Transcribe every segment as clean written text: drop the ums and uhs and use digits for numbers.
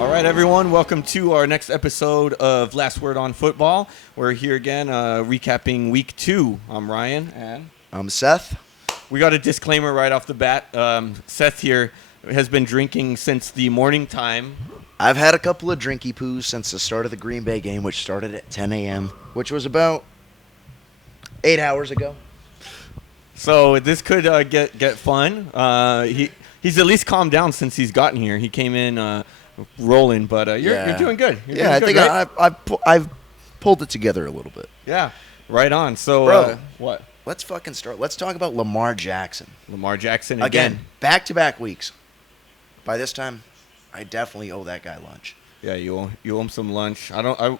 All right, everyone. Welcome to our next episode of Last Word on Football. We're here again recapping Week 2. I'm Ryan. And I'm Seth. We got a disclaimer right off the bat. Seth here has been drinking since the morning time. I've had a couple of drinky poos since the start of the Green Bay game, which started at 10 a.m., which was about 8 hours ago. So this could get fun. He's at least calmed down since he's gotten here. He came in rolling, but you're doing good. I think right? I've pulled it together a little bit. Yeah, right on. So, Bro, what? Let's fucking start. Let's talk about Lamar Jackson. Lamar Jackson Again, back-to-back weeks. By this time, I definitely owe that guy lunch. Yeah, you owe him some lunch.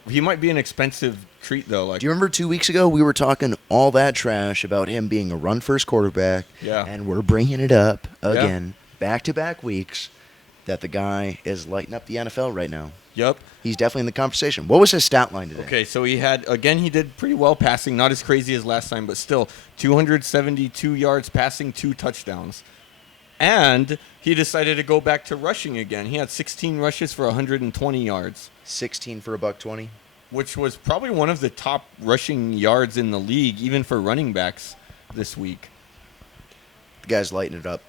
He might be an expensive treat though. Do you remember 2 weeks ago we were talking all that trash about him being a run-first quarterback? Yeah. And we're bringing it up again, back-to-back weeks, that the guy is lighting up the NFL right now. Yep. He's definitely in the conversation. What was his stat line today? Okay, so he did pretty well passing, not as crazy as last time, but still 272 yards passing, 2 touchdowns. And he decided to go back to rushing again. He had 16 rushes for 120 yards. 16 for $120. Which was probably one of the top rushing yards in the league, even for running backs this week. The guy's lighting it up.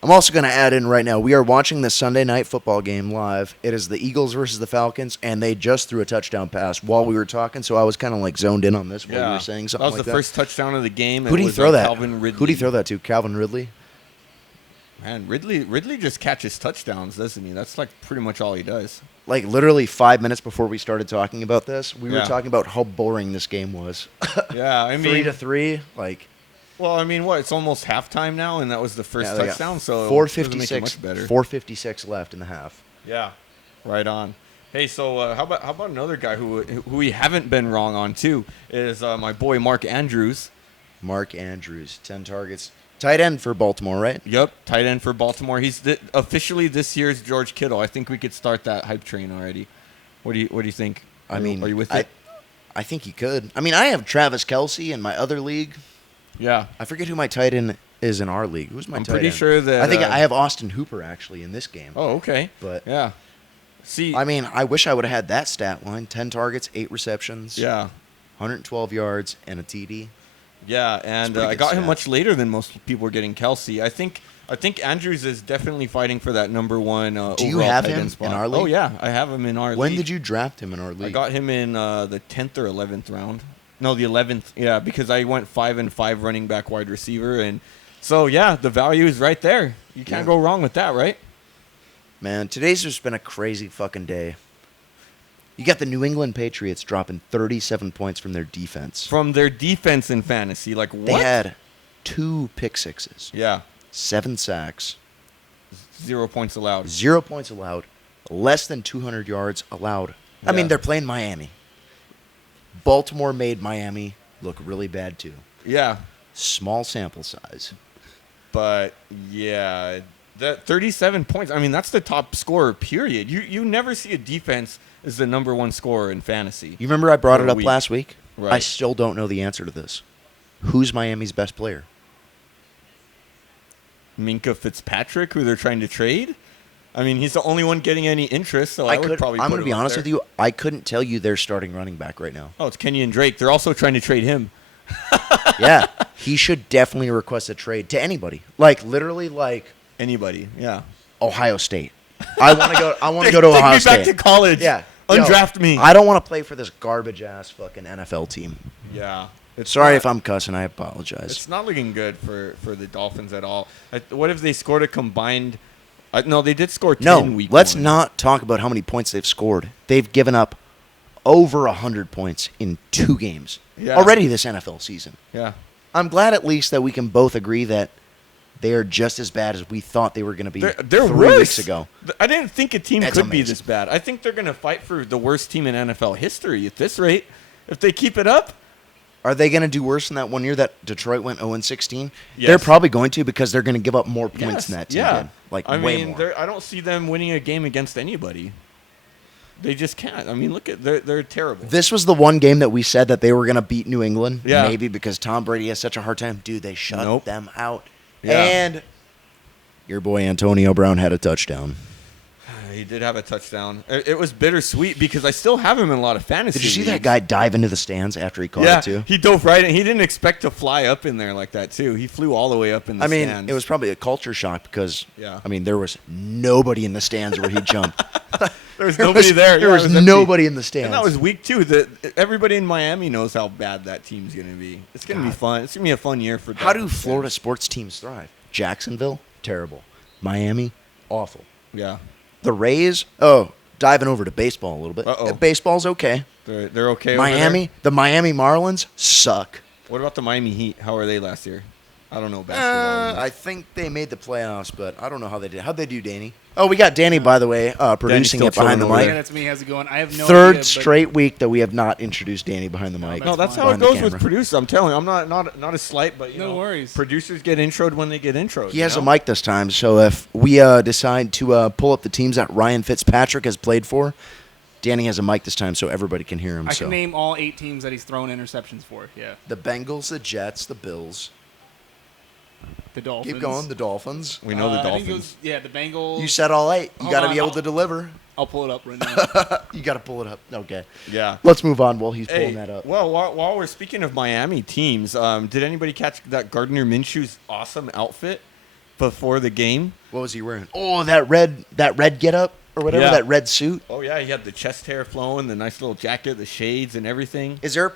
I'm also going to add in right now, we are watching the Sunday night football game live. It is the Eagles versus the Falcons, and they just threw a touchdown pass while we were talking, so I was kind of like zoned in on this while you were saying something like that. That was the first touchdown of the game. Who did he throw that? Calvin Ridley. Who did he throw that to? Calvin Ridley? Man, Ridley just catches touchdowns, doesn't he? That's like pretty much all he does. Like literally 5 minutes before we started talking about this, we were talking about how boring this game was. Yeah, I mean 3-3, like. Well, I mean, what? It's almost halftime now, and that was the first touchdown, so 4:56, much better. 4:56 left in the half. Yeah, right on. Hey, so how about another guy who we haven't been wrong on too is my boy Mark Andrews. Mark Andrews, 10 targets. Tight end for Baltimore, right? Yep, tight end for Baltimore. He's officially this year's George Kittle. I think we could start that hype train already. What do you think? I mean, are you with it? I think he could. I mean, I have Travis Kelce in my other league. Yeah. I forget who my tight end is in our league. Who's my tight end? I'm pretty sure that... I think I have Austin Hooper, actually, in this game. Oh, okay. But yeah. See... I mean, I wish I would have had that stat line. 10 targets, 8 receptions. Yeah. 112 yards, and a TD. Yeah, and I got him much later than most people were getting Kelce. I think Andrews is definitely fighting for that number one overall Do you have tight him end spot. in our league? Oh, yeah. I have him in our league. When did you draft him in our league? I got him in the 10th or 11th round. No, the 11th. Yeah, because I went 5-5 running back wide receiver. And so, yeah, the value is right there. You can't go wrong with that, right? Man, today's just been a crazy fucking day. You got the New England Patriots dropping 37 points from their defense. From their defense in fantasy. Like, what? They had 2 pick sixes. Yeah. 7 sacks. 0 points allowed. 0 points allowed. Less than 200 yards allowed. Yeah. I mean, they're playing Miami. Baltimore made Miami look really bad, too. Yeah. Small sample size. But, yeah, that 37 points, I mean, that's the top scorer, period. You never see a defense as the number one scorer in fantasy. You remember I brought it up last week? Right. I still don't know the answer to this. Who's Miami's best player? Minka Fitzpatrick, who they're trying to trade? I mean, he's the only one getting any interest, so I would probably I'm going to be honest with you. I couldn't tell you their starting running back right now. Oh, it's Kenyon Drake. They're also trying to trade him. Yeah. He should definitely request a trade to anybody. Like, literally, like... Anybody, yeah. Ohio State. I want to go to Ohio State. Take me back to college. Yeah. Undraft me. I don't want to play for this garbage-ass fucking NFL team. Yeah. Sorry if I'm cussing. I apologize. It's not looking good for the Dolphins at all. What if they scored a combined... no, they did score 10 week let's one. not talk about how many points they've scored. They've given up over 100 points in 2 games already this NFL season. Yeah. I'm glad at least that we can both agree that they are just as bad as we thought they were going to be they're 3 worse. weeks ago. I didn't think a team could be this bad. I think they're going to fight for the worst team in NFL history at this rate. If they keep it up. Are they going to do worse than that one year that Detroit went 0-16? Yes. They're probably going to because they're going to give up more points than that team did. Like, way more. I don't see them winning a game against anybody. They just can't. I mean, look at they're terrible. This was the one game that we said that they were going to beat New England. Yeah. Maybe because Tom Brady has such a hard time. Dude, they shut them out. Yeah. And your boy Antonio Brown had a touchdown. he did have a touchdown. It was bittersweet because I still have him in a lot of fantasy. Did you see leagues. that guy dive into the stands after he caught Yeah, it too? he dove right in. He didn't expect to fly up in there like that too. He flew all the way up in the stands. It was probably a culture shock because Yeah. there was nobody in the stands where he jumped. There was nobody there. There Yeah, was it empty. nobody in the stands. And that was week 2. Everybody in Miami knows how bad that team's going to be. It's going to be fun. It's going to be a fun year for How do Dolphins Florida fans. sports teams thrive? Jacksonville, terrible. Miami, awful. Yeah. The Rays, diving over to baseball a little bit. Uh-oh. Baseball's okay. They're okay over Miami, the Miami Marlins suck. there? What about the Miami Heat? How are they last year? I don't know basketball. I think they made the playoffs, but I don't know how they did. How'd they do, Danny? Oh, we got Danny, by the way, producing still it behind the chilling over mic. Yeah, that's me. How's it going? I have no Third idea, but straight week that we have not introduced Danny behind the mic. No, that's fine. how it Behind the goes with camera. producers. I'm telling you, I'm not a slight, but No worries. Producers get introed when they get introed. He has a mic this time, so if we decide to pull up the teams that Ryan Fitzpatrick has played for, Danny has a mic this time, so everybody can hear him. I so can name all 8 teams that he's thrown interceptions for. Yeah, the Bengals, the Jets, the Bills. the Dolphins. Keep going, the Dolphins. We know the I think Dolphins. it was, the Bengals. You said all 8. You Hold got to on, be able I'll- to deliver. I'll pull it up right now. You got to pull it up. Okay. Yeah. Let's move on while he's Hey, pulling that up. well, while we're speaking of Miami teams, did anybody catch that Gardner Minshew's awesome outfit before the game? What was he wearing? Oh, that red get up or whatever, Yeah. that red suit. Oh yeah, he had the chest hair flowing, the nice little jacket, the shades, and everything. Is there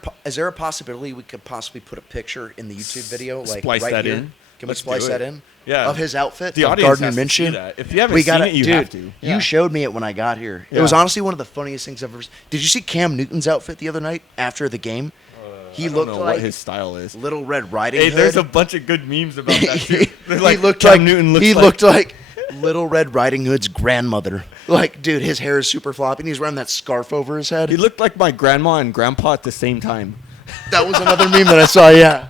a possibility we could possibly put a picture in the YouTube video, like Splice right that here? in. Can Let's we splice do that it. in? Yeah. Of his outfit, The of audience Gardner has to see Minshew. that. If you haven't seen it, you dude, have to. You showed me it when I got here. It Yeah. was honestly one of the funniest things I've ever seen. Did you see Cam Newton's outfit the other night after the game? He I don't looked know like what his style is. Little Red Riding Hey, Hood. there's a bunch of good memes about that too. They're like, he looked Cam like Newton looks he like, looked like Little Red Riding Hood's grandmother. Like, dude, his hair is super floppy, and he's wearing that scarf over his head. he looked like my grandma and grandpa at the same time. That was another meme that I saw. Yeah.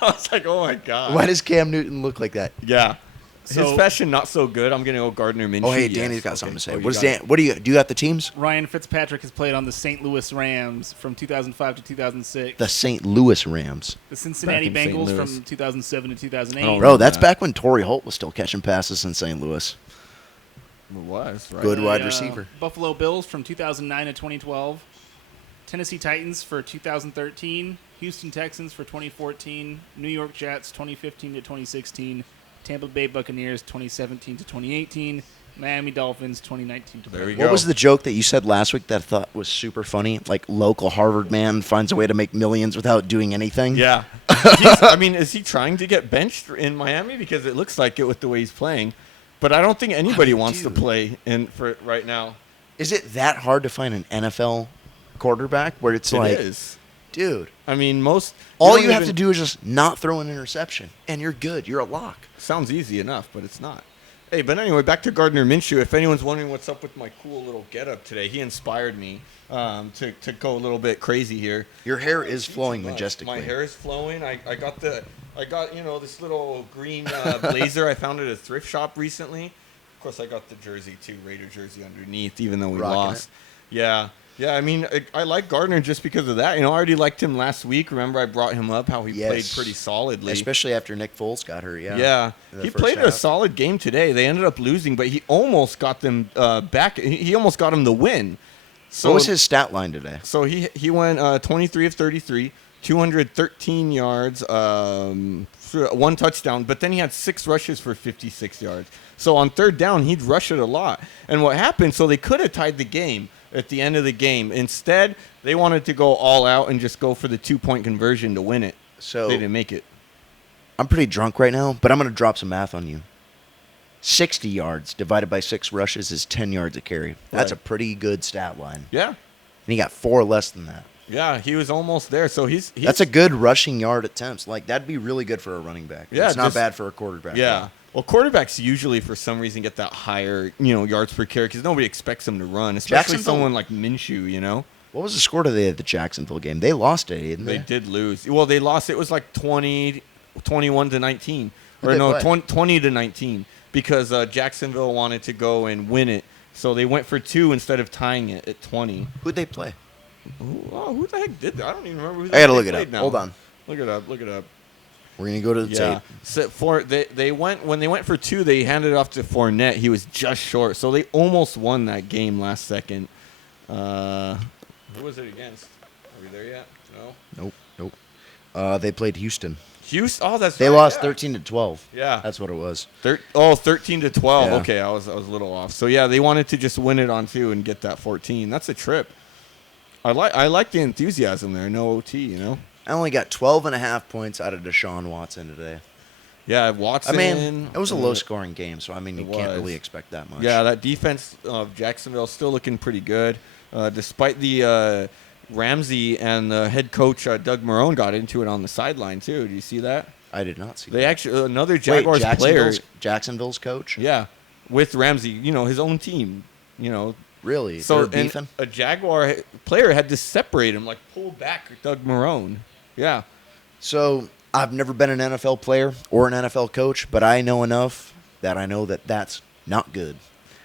I was like, oh my god. Why does Cam Newton look like that? Yeah. His So- fashion not so good. I'm gonna go Gardner Minshew. Oh, hey, yes. Danny's got Okay. something to say. Oh, you What is got Dan? What do you got the teams? Ryan Fitzpatrick has played on the St. Louis Rams from 2005 to 2006. The St. Louis Rams. The Cincinnati Back in St. Bengals Louis. from 2007 to 2008. Oh, Bro, that's that. back when Torrey Holt was still catching passes in St. Louis. It was right. Good The, wide receiver. Buffalo Bills from 2009 to 2012. Tennessee Titans for 2013. Houston Texans for 2014. New York Jets 2015 to 2016. Tampa Bay Buccaneers 2017 to 2018. Miami Dolphins 2019 to There we 2020. go. What was the joke that you said last week that I thought was super funny? Like, local Harvard man finds a way to make millions without doing anything? Yeah. Is he trying to get benched in Miami? Because it looks like it with the way he's playing. But I don't think anybody wants to dude. play in for it right now. Is it that hard to find an NFL quarterback where it's like, It is. dude, I mean, most. all don't you have even- to do is just not throw an interception, and you're good. You're a lock. Sounds easy enough, but it's not. Hey, but anyway, back to Gardner Minshew. If anyone's wondering what's up with my cool little getup today, he inspired me to go a little bit crazy here. Your hair is flowing My majestically. hair is flowing. I got this little green blazer I found at a thrift shop recently. Of course, I got the jersey too, Raider jersey underneath, even though we Rocking lost. Yeah. Yeah, I mean, I like Gardner just because of that. You know, I already liked him last week. Remember, I brought him up, how he played Yes. pretty solidly. Especially after Nick Foles got hurt, yeah. Yeah. In the He first played a half. solid game today. They ended up losing, but he almost got them back. He almost got him the win. So What was his stat line today? So he went 23 of 33, 213 yards, one touchdown, but then he had 6 rushes for 56 yards. So on third down, he'd rush it a lot. And what happened, so they could have tied the game at the end of the game. Instead, they wanted to go all out and just go for the 2-point conversion to win it. So They didn't make it. I'm pretty drunk right now, but I'm going to drop some math on you. 60 yards divided by 6 rushes is 10 yards a carry. That's a Right. pretty good stat line. Yeah. And he got 4 less than that. Yeah, he was almost there. So he's That's a good rushing yard attempts. Like, that'd be really good for a running back. Yeah, It's not just- bad for a quarterback. Yeah. Well, quarterbacks usually, for some reason, get that higher, yards per carry because nobody expects them to run, especially Jacksonville- someone like Minshew, What was the score today at the Jacksonville game? They lost it, didn't they? They did lose. Well, they lost. It was like 21 to 19. Who'd Or they no, play? 20 to 19 because Jacksonville wanted to go and win it. So they went for 2 instead of tying it at 20. Who'd they play? Who the heck did that? I don't even remember who I got to they look it played up. now. Hold on. Look it up. We're going to go to the Yeah. tape. So they went when they went for 2, they handed it off to Fournette. He was just short. So they almost won that game last second. Who was it against? Are we there yet? No. Nope. They played Houston. Houston. Oh, that's They right, lost yeah. 13-12. Yeah. That's what it was. 13-12. Yeah. Okay, I was a little off. So yeah, they wanted to just win it on 2 and get that 14. That's a trip. I like the enthusiasm there. No OT, you know. I only got 12.5 points out of Deshaun Watson today. Yeah, Watson. I mean, it was a low-scoring game, so, I mean, you It can't was. really expect that much. Yeah, that defense of Jacksonville is still looking pretty good, despite the Ramsey and the head coach Doug Marrone got into it on the sideline too. Do you see that? I did not see They that. actually another Jaguars player. Jacksonville's coach? Yeah, with Ramsey, his own team. Really? So They're beefing? a Jaguar player had to separate him, like pull back Doug Marrone. Yeah. So, I've never been an NFL player or an NFL coach, but I know enough that I know that that's not good.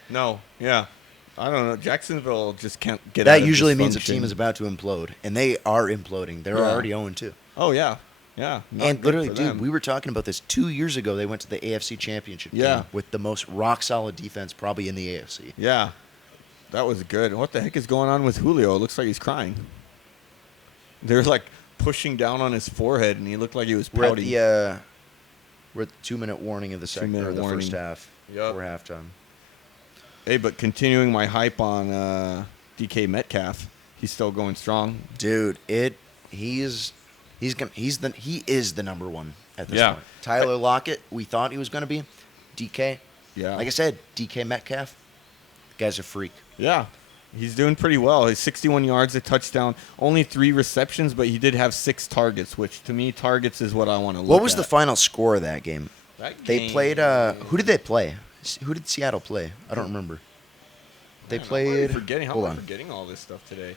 No. Yeah. I don't know. Jacksonville just can't get out That of usually means a dysfunction. team is about to implode, and they are imploding. They're Yeah. already 0-2. Oh yeah. Yeah. Not And good literally, for dude, them. we were talking about this 2 years ago. They went to the AFC Championship Yeah. game with the most rock-solid defense probably in the AFC. Yeah. That was good. What the heck is going on with Julio? It looks like he's crying. They're like pushing down on his forehead, and he looked like he was We're at pouting. the 2-minute warning of the second 2-minute or the warning. first half Yup. before halftime. Hey, but continuing my hype on DK Metcalf, he's still going strong. Dude, he is the number one at this Yeah. point. Tyler Lockett, we thought he was going to be. DK, Yeah. like I said, DK Metcalf, the guy's a freak. Yeah. He's doing pretty well. He's 61 yards, a touchdown, only 3 receptions, but he did have 6 targets, which to me, targets is what I want to look at. What was the final score of that game? They played. Who did they play? Who did Seattle play? I don't remember. They Man, played. How am hold I on. forgetting all this stuff today?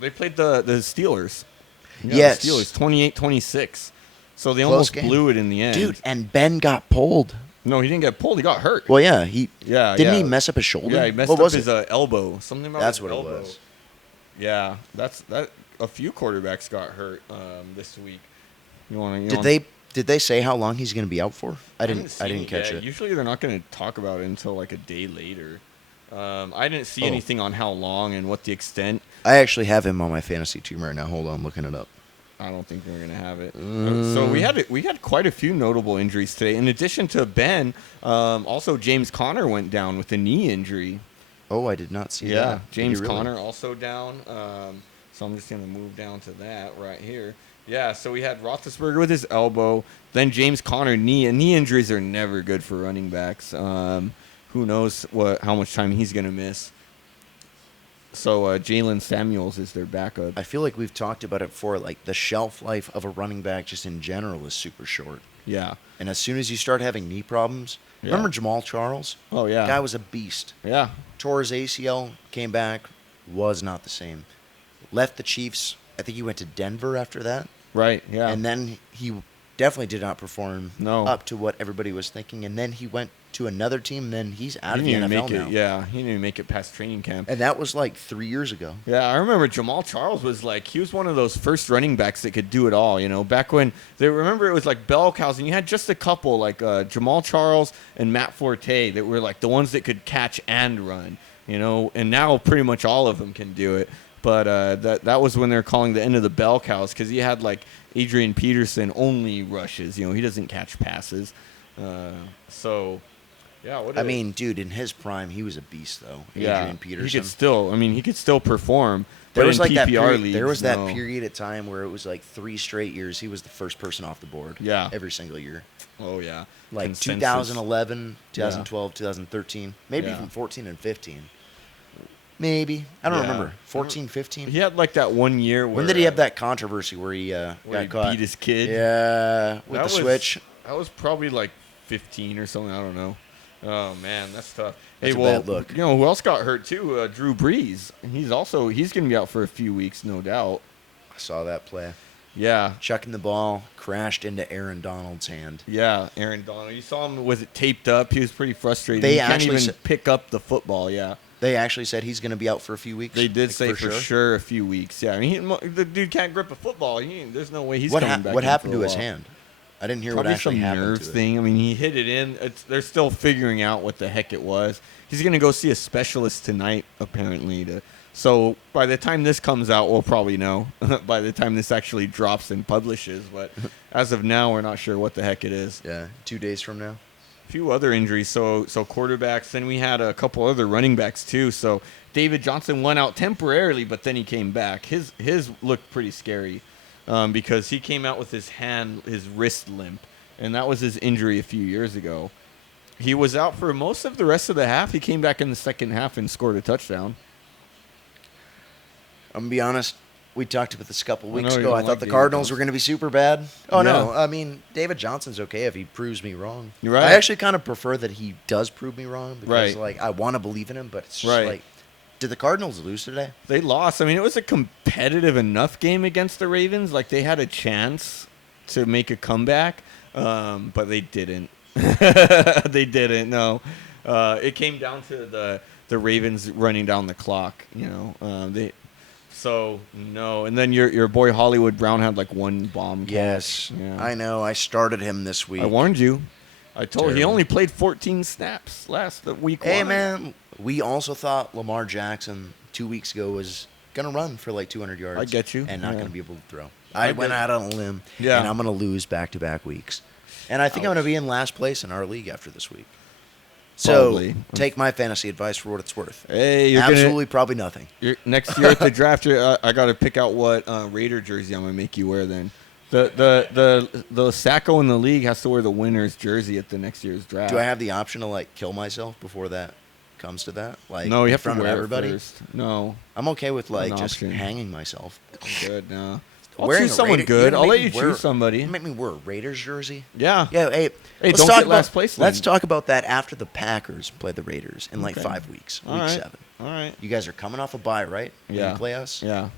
They played the Steelers. Yes. The Steelers, 28-26. So they Close almost game. blew it in the end. Dude, and Ben got pulled. No, he didn't get pulled. He got hurt. Well, yeah, didn't he yeah. mess up his shoulder? Yeah, he messed what up was his it? elbow. Something about That's his what it elbow. was. Yeah, that. A few quarterbacks got hurt this week. Did they say how long he's going to be out for? I didn't catch it. Usually they're not going to talk about it until like a day later. I didn't see Oh. anything on how long and what the extent. I actually have him on my fantasy team right now. Hold on, I'm looking it up. I don't think we're gonna have it. So we had quite a few notable injuries today. In addition to Ben, also James Conner went down with a knee injury. Oh, I did not see that. Did James he really? Conner also down. So I'm just gonna move down to that right here. Yeah, so we had Roethlisberger with his elbow, then James Conner knee. And knee injuries are never good for running backs. Who knows how much time he's gonna miss. So Jalen Samuels is their backup. I feel like we've talked about it before. Like the shelf life of a running back, just in general, is super short. Yeah. And as soon as you start having knee problems, Yeah. remember Jamal Charles? Oh yeah. Guy was a beast. Yeah. Tore his ACL, came back, was not the same. Left the Chiefs. I think he went to Denver after that. Right. Yeah. And then he definitely did not perform No. up to what everybody was thinking. And then he went to another team, and then he's out he of the didn't even NFL make now. it. Yeah, he didn't even make it past training camp. And that was like 3 years ago. Yeah, I remember Jamal Charles was like, he was one of those first running backs that could do it all, back when remember it was like bell cows and you had just a couple like Jamal Charles and Matt Forte that were like the ones that could catch and run, and now pretty much all of them can do it. But that was when they're calling the end of the bell cows because he had like Adrian Peterson only rushes, he doesn't catch passes. So, yeah. I mean, dude, in his prime, he was a beast, though. yeah, Adrian Peterson. he could still perform. There but was in like that PPR period, leagues, there was that no. period of time where it was like 3 straight years he was the first person off the board. Yeah. Every single year. Oh yeah. Like Consensus. 2011, 2012, 2013, maybe Yeah. even 14 and 15. Maybe. I don't Yeah. remember. 14, 15? He had like that one year where When did he have that controversy where he where got he caught? beat his kid? Yeah, with That the was- switch. That was probably like 15 or something. I don't know. Oh man, that's tough. That's hey, a well, bad look. who else got hurt too? Drew Brees. He's gonna be out for a few weeks, no doubt. I saw that play. Yeah. Chucking the ball, crashed into Aaron Donald's hand. Yeah, Aaron Donald. You saw him with it taped up. He was pretty frustrated. They he can't actually even s- pick up the football. Yeah. They actually said he's going to be out for a few weeks. They did like, say for sure a few weeks. Yeah, I mean, the dude can't grip a football. There's no way he's coming back. What in happened for to a his while. hand? I didn't hear Probably what actually some happened nerve to it. thing. I mean, he hit it in. They're still figuring out what the heck it was. He's going to go see a specialist tonight, apparently. So by the time this comes out, we'll probably know. By the time this actually drops and publishes. But as of now, we're not sure what the heck it is. Yeah, 2 days from now. A few other injuries. So quarterbacks. Then we had a couple other running backs, too. So David Johnson went out temporarily, but then he came back. His looked pretty scary because he came out with his wrist limp. And that was his injury a few years ago. He was out for most of the rest of the half. He came back in the second half and scored a touchdown. I'm going to be honest. We talked about this a couple weeks you ago. don't I thought like the David Cardinals Johnson. were going to be super bad. Oh, no. Yeah. I mean, David Johnson's okay if he proves me wrong. You're right. I actually kind of prefer that he does prove me wrong because, Right. I want to believe in him, but it's just Right. did the Cardinals lose today? They lost. I mean, it was a competitive enough game against the Ravens. Like, they had a chance to make a comeback, but they didn't. They didn't, no. It came down to the Ravens running down the clock, So, no. And then your boy Hollywood Brown had, one bomb catch. Yes. Yeah. I know. I started him this week. I warned you. I told he Terrible. only played 14 snaps week Hey, one. man. We also thought Lamar Jackson 2 weeks ago was going to run for 200 yards. I get you. And not Yeah. going to be able to throw. I I went get- out on a limb. Yeah. And I'm going to lose back-to-back weeks. And I think I'm Ouch. going to be in last place in our league after this week. So Probably. take my fantasy advice for what it's worth. Hey, Absolutely probably nothing. Next year at the draft, I got to pick out what Raider jersey I'm gonna make you wear. Then the Sacco in the league has to wear the winner's jersey at the next year's draft. Do I have the option to kill myself before that comes to that? No, you in have to front of wear everybody? it first. No, I'm okay with An just option. hanging myself. good. No, I'll Wearing choose a someone Raider- good. you're I'll gonna let make you me choose somebody. You make me wear a Raiders jersey? Yeah. Yeah, hey, let's don't talk get last about, place let's then. talk about that after the Packers play the Raiders in Okay. 5 weeks, All week right. 7. All right. You guys are coming off a bye, right? When Yeah. you play us? Yeah.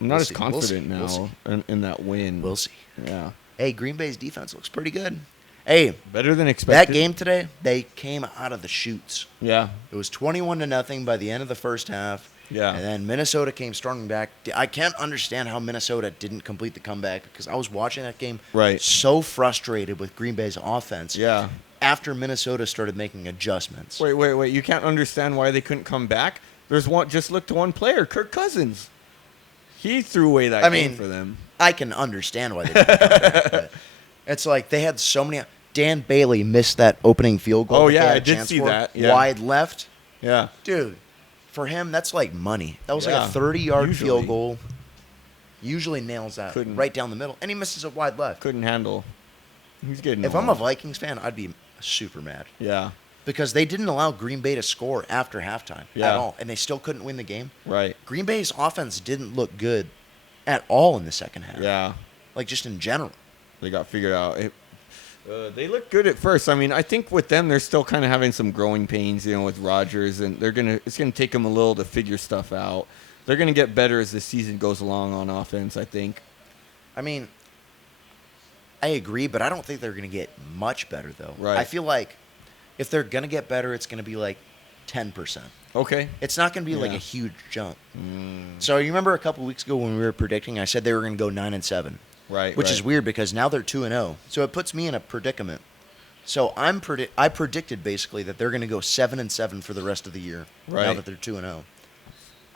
I'm not We'll as see. confident We'll see. now in that win. We'll see. Yeah. Hey, Green Bay's defense looks pretty good. Hey, Better than that expected. game today, they came out of the chutes. Yeah. It was 21-0 by the end of the first half. Yeah. And then Minnesota came storming back. I can't understand how Minnesota didn't complete the comeback because I was watching that game Right. so frustrated with Green Bay's offense Yeah. after Minnesota started making adjustments. Wait. You can't understand why they couldn't come back? There's one. Just look to one player, Kirk Cousins. He threw away that game for them. I can understand why they didn't come back, but it's they had so many. Dan Bailey missed that opening field goal. Oh, that they yeah, had I a did chance see for. that, yeah. Wide left. Yeah. Dude, for him, that's money. That was Yeah, a 30-yard usually. field goal. Usually nails that Couldn't. right down the middle. And he misses a wide left. Couldn't handle. He's getting. If I'm a old. Vikings fan, I'd be super mad. Yeah. Because they didn't allow Green Bay to score after halftime Yeah. at all. And they still couldn't win the game. Right. Green Bay's offense didn't look good at all in the second half. Yeah. Just in general. They got figured out. They looked good at first. I mean, I think with them, they're still kind of having some growing pains, with Rodgers, and it's gonna take them a little to figure stuff out. They're gonna get better as the season goes along on offense, I think. I mean, I agree, but I don't think they're going to get much better, though. Right. I feel like if they're going to get better, it's going to be 10%. Okay. It's not going to be Yeah. a huge jump. So you remember a couple weeks ago when we were predicting, I said they were going to go 9-7. Right. Which right. is weird because now they're 2-0. So it puts me in a predicament. So I predicted basically that they're going to go 7-7 for the rest of the year. Now Right. that they're 2-0.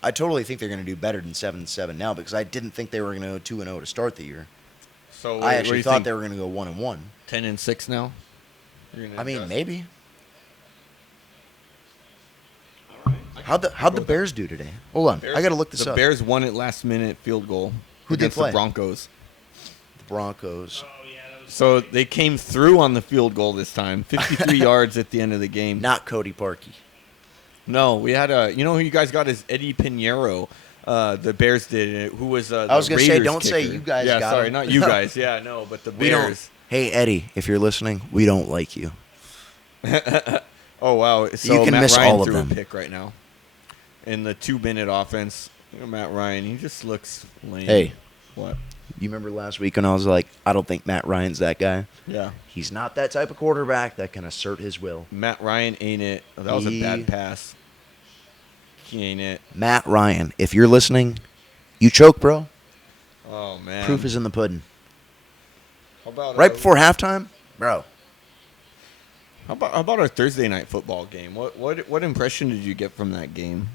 I totally think they're going to do better than 7-7 now because I didn't think they were going to go 2-0 to start the year. So I actually thought they were going to go 1-1. 10-6 now. I mean, maybe. How'd the Bears do today? Hold on, I got to look this The up. Bears won it last minute field goal. Who'd they against play? The Broncos. The Broncos. Oh, yeah, that was So they came through on the field goal this time. 53 yards at the end of the game. Not Cody Parkey. No, we had who you guys got is Eddie Pinheiro. The Bears did. Who was I was going gonna to say, don't say you guys Yeah, got sorry, him. not you guys. Yeah, no, but the We don't. Bears. Hey Eddie, if you're listening, we don't like you. Oh wow! So You can Matt miss Ryan all of threw them. a pick right now. In the 2-minute offense, Matt Ryan, he just looks lame. Hey. What? You remember last week when I was like, I don't think Matt Ryan's that guy. Yeah. He's not that type of quarterback that can assert his will. Matt Ryan ain't it. That was a bad pass. He ain't it. Matt Ryan, if you're listening, you choke, bro. Oh, man. Proof is in the pudding. How about Right before halftime, bro. How about our Thursday night football game? What impression did you get from that game?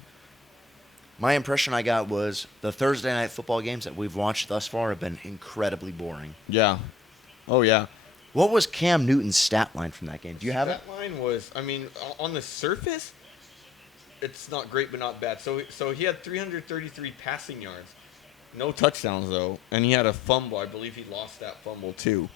My impression I got was the Thursday night football games that we've watched thus far have been incredibly boring. Yeah. Oh, yeah. What was Cam Newton's stat line from that game? Do you have it? That line was, I mean, on the surface, it's not great but not bad. So he had 333 passing yards. No touchdowns, though. And he had a fumble. I believe he lost that fumble, too.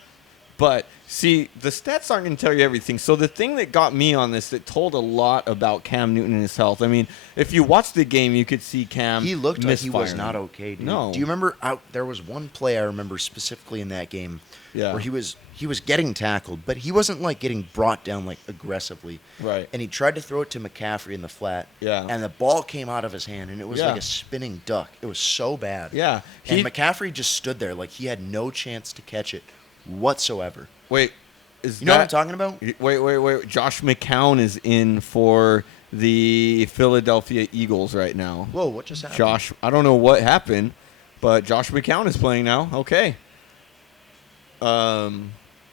But, see, the stats aren't going to tell you everything. So the thing that got me on this that told a lot about Cam Newton and his health, I mean, if you watch the game, you could see Cam He looked like he was misfiring. not okay, dude. No. Do you remember? There was one play I remember specifically in that game Yeah. where he was getting tackled, but he wasn't like getting brought down like aggressively. Right. And he tried to throw it to McCaffrey in the flat. Yeah. And the ball came out of his hand, and it was Yeah. like a spinning duck. It was so bad. Yeah. And McCaffrey just stood there like he had no chance to catch it whatsoever. Wait. You know what I'm talking about? Wait. Josh McCown is in for the Philadelphia Eagles right now. Whoa, what just happened? Josh, I don't know what happened, but Josh McCown is playing now. Okay.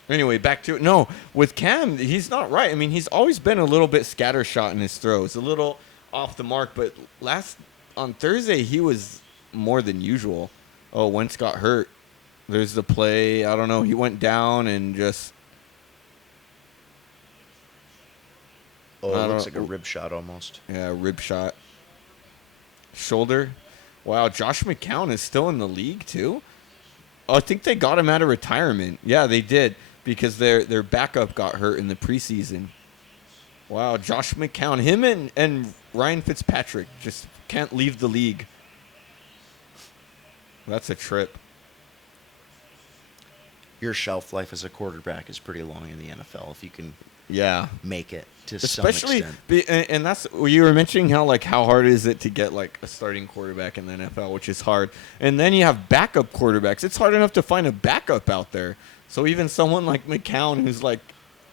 Anyway, back to it. No, with Cam, he's not right. I mean, he's always been a little bit scattershot in his throws, a little off the mark. But on Thursday, he was more than usual. Oh, Wentz got hurt. There's the play. I don't know. He went down and just. Oh, I it looks don't- like a rib shot almost. Yeah, rib shot. Shoulder. Wow, Josh McCown is still in the league too? Oh, I think they got him out of retirement. Yeah, they did because their backup got hurt in the preseason. Wow, Josh McCown. Him and Ryan Fitzpatrick just can't leave the league. That's a trip. Your shelf life as a quarterback is pretty long in the NFL if you can Yeah. make it to Especially, some extent. and that's you were mentioning how hard is it to get like a starting quarterback in the NFL, which is hard. And then you have backup quarterbacks. It's hard enough to find a backup out there. So even someone like McCown, who's like,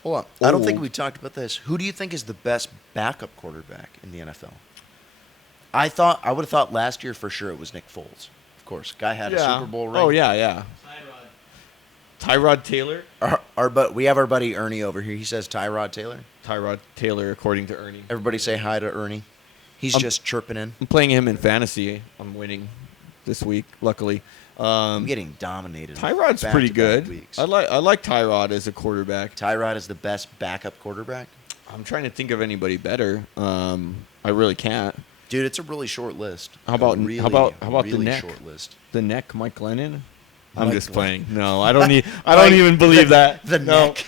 Hold on. I don't think old. we talked about this. Who do you think is the best backup quarterback in the NFL? I would have thought last year for sure it was Nick Foles. Of course, guy had a Super Bowl ring. Oh yeah. Tyrod Taylor. We have our buddy Ernie over here. He says Tyrod Taylor. Tyrod Taylor, according to Ernie. Everybody say hi to Ernie. He's just chirping in. I'm playing him in fantasy. I'm winning this week, luckily. I'm getting dominated. Tyrod's back-to-back pretty good. weeks. I like Tyrod as a quarterback. Tyrod is the best backup quarterback. I'm trying to think of anybody better. I really can't. Dude, it's a really short list. How about really, the really neck? short list. The neck, Mike Lennon. I'm Mike just Glennon. playing. No, I don't need. I don't even believe that. The No. neck.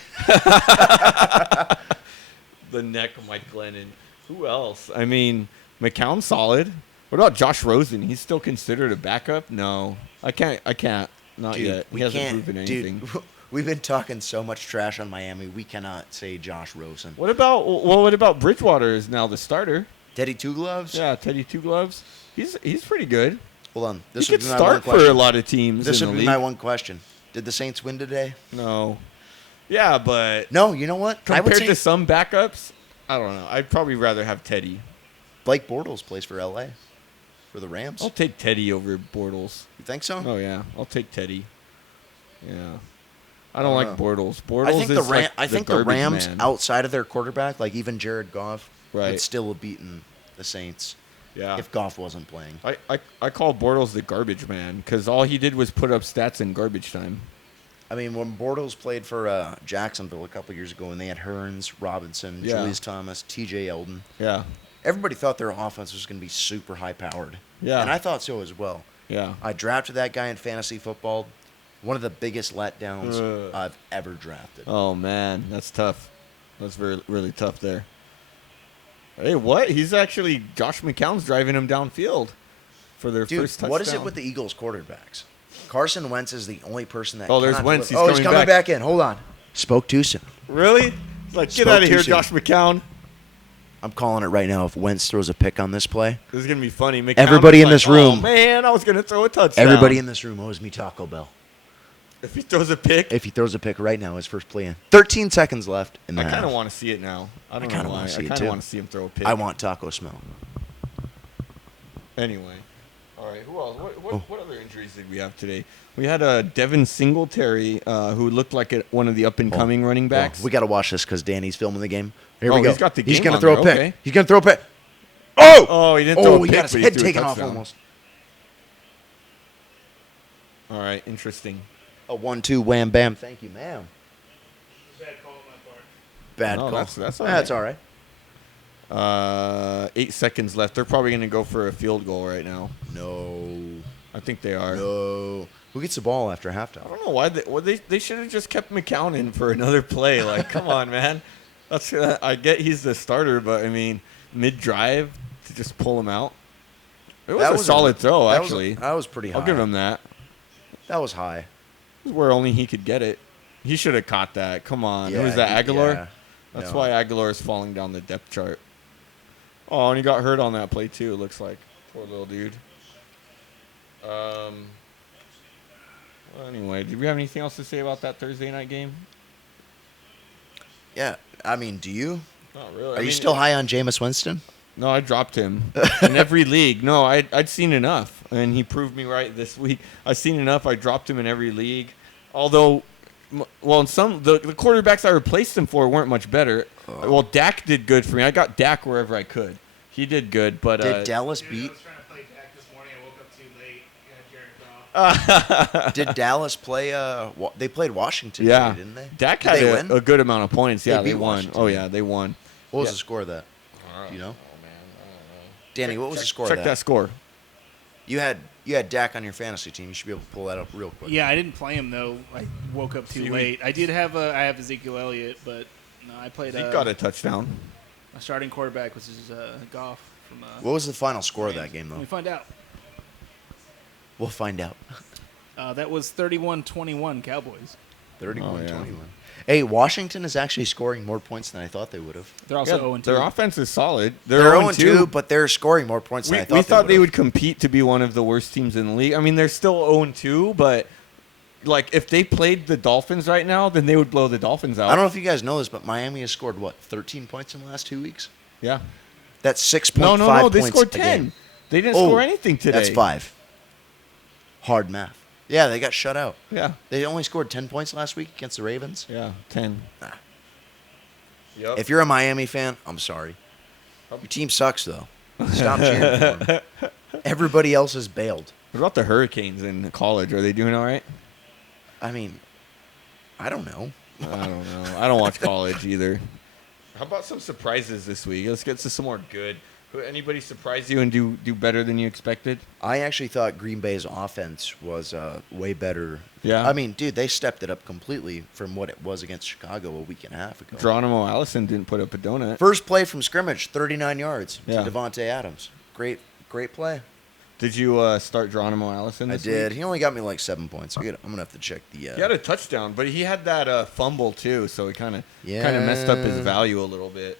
The neck, Mike Glennon. Who else? I mean, McCown's solid. What about Josh Rosen? He's still considered a backup? No, I can't. Not Dude, yet. He we hasn't can't. proven anything. Dude, we've been talking so much trash on Miami. We cannot say Josh Rosen. What about Bridgewater is now the starter? Teddy Two Gloves? Yeah, Teddy Two Gloves. He's pretty good. Hold on. He This could would be my one start for question. a lot of teams. This in would the be my league. one question. Did the Saints win today? No. Yeah, but No, you know what? I would compared say to some backups, I don't know. I'd probably rather have Teddy. Blake Bortles plays for LA. For the Rams. I'll take Teddy over Bortles. You think so? Oh yeah, I'll take Teddy. Yeah, I don't like know. Bortles. Bortles I think is like I think the garbage Rams, man. outside of their quarterback, like even Jared Goff, Right. would still have beaten the Saints Yeah, if Goff wasn't playing. I call Bortles the garbage man because all he did was put up stats in garbage time. I mean, when Bortles played for Jacksonville a couple years ago, and they had Hearns, Robinson, Yeah. Julius Thomas, T.J. Eldon, Yeah, everybody thought their offense was going to be super high-powered. Yeah. And I thought so as well. yeah. I drafted that guy in fantasy football. One of the biggest letdowns Ugh. I've ever drafted. Oh man, that's tough. That's really tough there. Hey, what? He's actually Josh McCown's driving him downfield for their Dude, first touchdown. what is it with the Eagles quarterbacks? Carson Wentz is the only person that. Oh, there's cannot Wentz. deliver- He's he's coming coming back in. Hold on. Spoke too soon. Really? It's like, get Spoke out of too here, soon. Josh McCown. I'm calling it right now. If Wentz throws a pick on this play, This is gonna be funny. McCown Everybody is in like, this room- Oh man, I was gonna throw a touchdown. everybody in this room owes me Taco Bell. If he throws a pick, If he throws a pick right now, his first play in. 13 seconds left in the I half. kind of want to see it now. I don't kinda know why. wanna see I it, kind too. of want to see him throw a pick. I want taco smell. Anyway. All right, who else? What other injuries did we have today? We had Devin Singletary, who looked like one of the up-and-coming running backs. We got to watch this because Danny's filming the game. Here we go. He's got the game He's going to on throw there, a pick. okay. He's going to throw a pick. Oh! He didn't throw a pick, he got his but he head threw a taken off touchdown. almost. All right, interesting. A 1-2 wham bam. Thank you, ma'am. Bad call on my part. Bad No, call. that's all That's right. all right. 8 seconds left. They're probably going to go for a field goal right now. No. I think they are. No. Who gets the ball after I halftime? don't know why they should have just kept McCown in for another play. Like, come on, man. I get he's the starter, but I mean, mid-drive to just pull him out. It was a solid throw, actually. That was pretty high. I'll give him that. That was high. It was where only he could get it. He should have caught that. Come on. Who's that, Aguilar? Yeah. That's No. why Aguilar is falling down the depth chart. Oh, and he got hurt on that play, too, it looks like. Poor little dude. Well, anyway, did we have anything else to say about that Thursday night game? Yeah. I mean, do you? Not really. Are you still high on Jameis Winston? No, I dropped him in every league. No, I'd seen enough, and he proved me right this week. I've seen enough. I dropped him in every league. Although, well, in some the quarterbacks I replaced him for weren't much better. Well, Dak did good for me. I got Dak wherever I could. He did good, but Did Dallas Dude, beat? I was trying to play Dak this morning. I woke up too late. Jared Goff. Did Dallas play? They played Washington, yeah, didn't they? Dak Did had they win? a good amount of points. They Yeah, beat they won. Washington. Oh yeah, they won. What was Yeah. the score of that? Do you know? Oh man, I don't know. Danny, what was the score of Check that score. You had Dak on your fantasy team. You should be able to pull that up real quick. Yeah, I didn't play him though. I woke up too See, late. I did have I have Ezekiel Elliott, but no, I played. He got a touchdown. My starting quarterback was Goff from. What was the final score of that game, Let me though? find out. We'll find out. That was 31-21 Cowboys. 31-21. Hey, Washington is actually scoring more points than I thought they would have. They're also 0-2. Their offense is solid. They're 0-2, but they're scoring more points than I thought We thought they would would compete to be one of the worst teams in the league. I mean, they're still 0-2, but like if they played the Dolphins right now, then they would blow the Dolphins out. I don't know if you guys know this, but Miami has scored, 13 points in the last 2 weeks? Yeah. That's 6.5 No, points they scored a 10. game. They didn't score anything today. That's 5. Hard math. Yeah, they got shut out. Yeah. They only scored 10 points last week against the Ravens. Yeah, 10. Nah. Yep. If you're a Miami fan, I'm sorry. Your team sucks, though. Stop cheering for them. Everybody else has bailed. What about the Hurricanes in college? Are they doing all right? I mean, I don't know. I don't know. I don't watch college either. How about some surprises this week? Let's get to some more good. Anybody surprise you and do better than you expected? I actually thought Green Bay's offense was way better. Yeah. I mean, dude, they stepped it up completely from what it was against Chicago a week and a half ago. Geronimo Allison didn't put up a donut. First play from scrimmage, 39 yards Yeah. to Devontae Adams. Great play. Did you start Geronimo Allison I this did. week? He only got me like 7 points. I'm going to have to check the... He had a touchdown, but he had that fumble too, so it kind of messed up his value a little bit.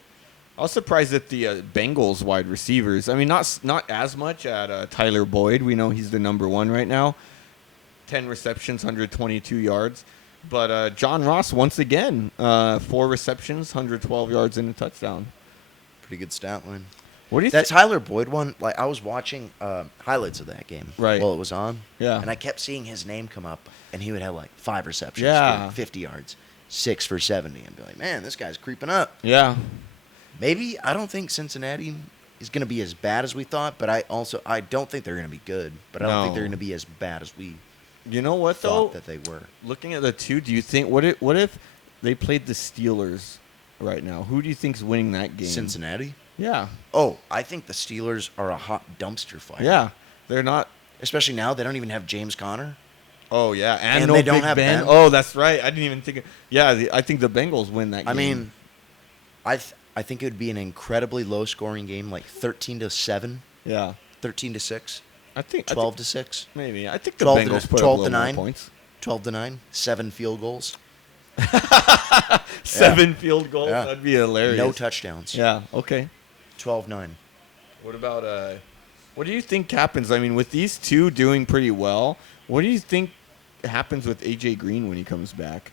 I was surprised at the Bengals wide receivers. I mean, not as much at Tyler Boyd. We know he's the number one right now. 10 receptions, 122 yards. But John Ross, once again, 4 receptions, 112 yards and a touchdown. Pretty good stat line. What do you That think? Tyler Boyd one, like I was watching highlights of that game Right. while it was on. Yeah. And I kept seeing his name come up, and he would have like 5 receptions Yeah. for 50 yards, 6 for 70, and be like, man, this guy's creeping up. Yeah. Maybe I don't think Cincinnati is going to be as bad as we thought, but I don't think they're going to be good. But I don't think No. they're going to be as bad as we You know what, though? thought that they were. Looking at the two, do you think what if they played the Steelers right now? Who do you think's winning that game? Cincinnati? Yeah. Oh, I think the Steelers are a hot dumpster fire. Yeah. They're not. Especially now they don't even have James Conner. Oh yeah, and And no they don't Big have Ben. Ben. Oh, that's right. I didn't even think. I think the Bengals win that game. I mean, I think it would be an incredibly low-scoring game, like 13-7, yeah. 13-6, I think 12-6, maybe. I think the 12 Bengals to, put 12 up a to little 9, more points. 12-9, 7 field goals, 7 field goals. Yeah. That'd be hilarious. no touchdowns. Yeah. Okay. 12-9. What about what do you think happens? I mean, with these two doing pretty well, what do you think happens with AJ Green when he comes back?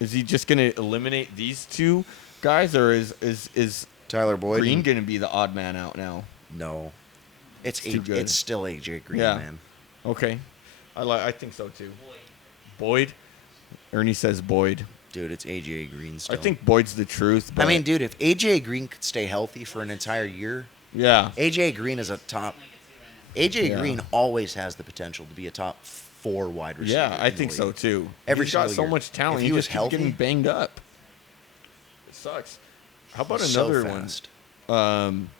Is he just going to eliminate these two guys, or is Tyler Boyd. Green going to be the odd man out now? No. It's too good. It's still AJ Green, Yeah. man. Okay. I think so too. Boyd? Ernie says Boyd. Dude, it's AJ Green still. I think Boyd's the truth. But I mean, dude, if AJ Green could stay healthy for an entire year, yeah. AJ Green is a top. AJ Yeah. Green always has the potential to be a top 4 wide receiver. Yeah, I in the think so league. too. Every He's got single so year. much talent. If he He was just keeps healthy- getting banged up. It sucks. How about He's so another fast. one?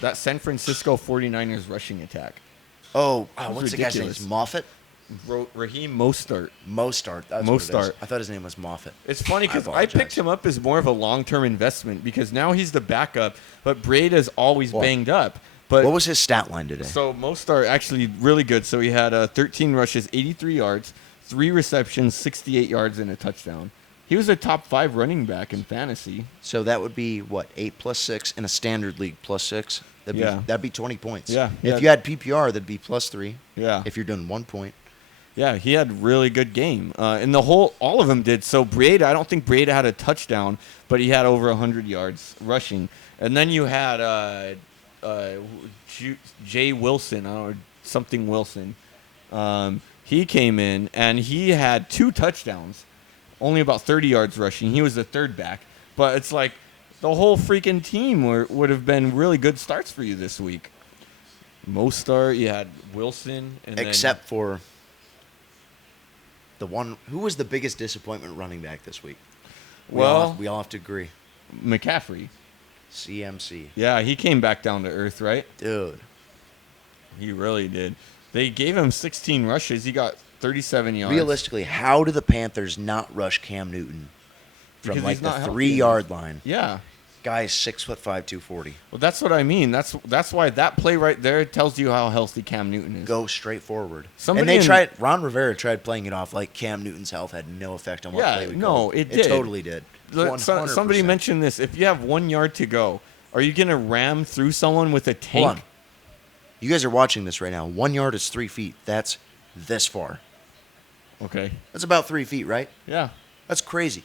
That San Francisco 49ers rushing attack. Oh, was what's the guy's name? ridiculous. Moffitt? Raheem Mostert. Mostert. That's what it is. Mostert. I thought his name was Moffitt. It's funny because I apologize. picked him up as more of a long-term investment because now he's the backup, but Breda's always What? banged up. But What was his stat line today? so Mostert actually really good. So he had 13 rushes, 83 yards, 3 receptions, 68 yards, and a touchdown. He was a top 5 running back in fantasy. So that would be, what, 8 plus 6 in a standard league plus 6? That'd be 20 points. Yeah, If yeah. you had PPR, that'd be plus 3. Yeah. If you're doing 1 point. Yeah, he had really good game. And all of them did. So Breda, I don't think Breda had a touchdown, but he had over 100 yards rushing. And then you had Jay Wilson, or something Wilson. He came in, and he had 2 touchdowns, only about 30 yards rushing. He was the third back. But it's like the whole freaking team would have been really good starts for you this week. Mostert, you had Wilson. And Except for the one. Who was the biggest disappointment running back this week? We all have to agree. McCaffrey. CMC. Yeah, he came back down to earth, right? Dude. He really did. They gave him 16 rushes. He got 37 yards. Realistically, how do the Panthers not rush Cam Newton from Because like he's the not healthy 3-yard line? Yeah. Guy's 6'5", 240. Well, that's what I mean. That's why that play right there tells you how healthy Cam Newton is. Go straight forward. Somebody And they Ron Rivera tried playing it off like Cam Newton's health had no effect on what Yeah, play we no, called. it did. totally did. 100%. Somebody mentioned this. If you have 1 yard to go, are you going to ram through someone with a tank? Hold on. You guys are watching this right now. 1 yard is 3 feet. That's this far. Okay. That's about 3 feet, right? Yeah. That's crazy.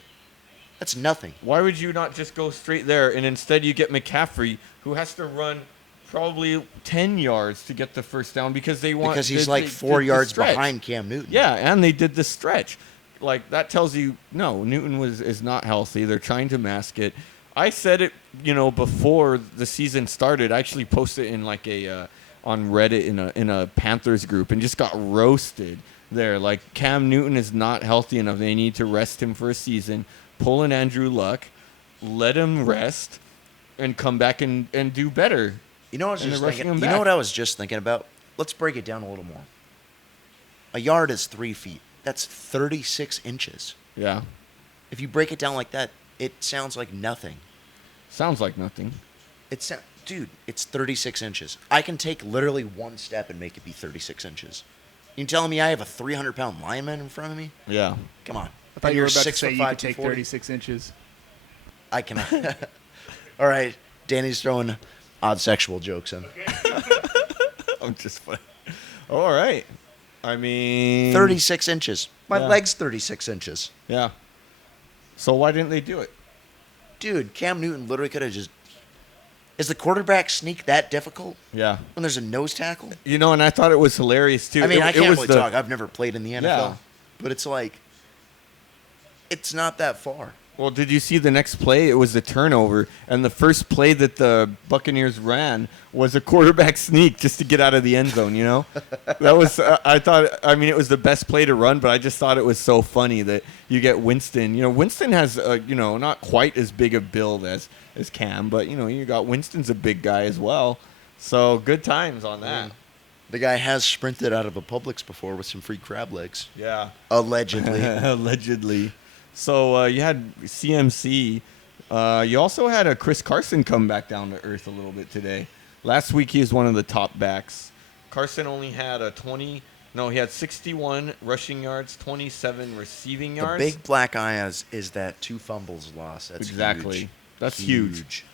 That's nothing. Why would you not just go straight there and instead you get McCaffrey, who has to run probably 10 yards to get the first down because they want Because he's they like did 4 the yards stretch. behind Cam Newton. Yeah, and they did the stretch. Like that tells you no, Newton is not healthy. They're trying to mask it. I said it, before the season started. I actually posted in like a on Reddit in a Panthers group and just got roasted there. Like Cam Newton is not healthy enough. They need to rest him for a season. Pull in Andrew Luck, let him rest, and come back and do better. You know what I was And just they're rushing thinking? him You know back. what I was just thinking about? Let's break it down a little more. A yard is 3 feet. That's 36 inches. Yeah, If you break it down like that, it sounds like nothing. sounds like nothing. Dude, it's 36 inches. I can take literally one step and make it be 36 inches. You telling me I have a 300-pound lineman in front of me? Yeah. Come on. I thought you were You're about to say 6'5", you could take 240. 36 inches. I cannot. All right, Danny's throwing odd sexual jokes in. I'm just funny. All right. I mean, 36 inches. My Yeah. leg's 36 inches. Yeah. So why didn't they do it? Dude, Cam Newton literally could have just... Is the quarterback sneak that difficult Yeah. when there's a nose tackle? And I thought it was hilarious too. I mean, It- I it can't was really the- talk. I've never played in the NFL. Yeah. But it's like... It's not that far. Well, did you see the next play? It was a turnover, and the first play that the Buccaneers ran was a quarterback sneak just to get out of the end zone. That was I thought. I mean, it was the best play to run, but I just thought it was so funny that you get Winston. Winston has not quite as big a build as Cam, but you got Winston's a big guy as well. So good times on that. The guy has sprinted out of a Publix before with some free crab legs. Yeah. Allegedly. Allegedly. So you had CMC. You also had a Chris Carson come back down to earth a little bit today. Last week he was one of the top backs. Carson only had he had 61 rushing yards, 27 receiving The yards. big black eye is that 2 fumbles lost. That's Exactly. huge. That's huge.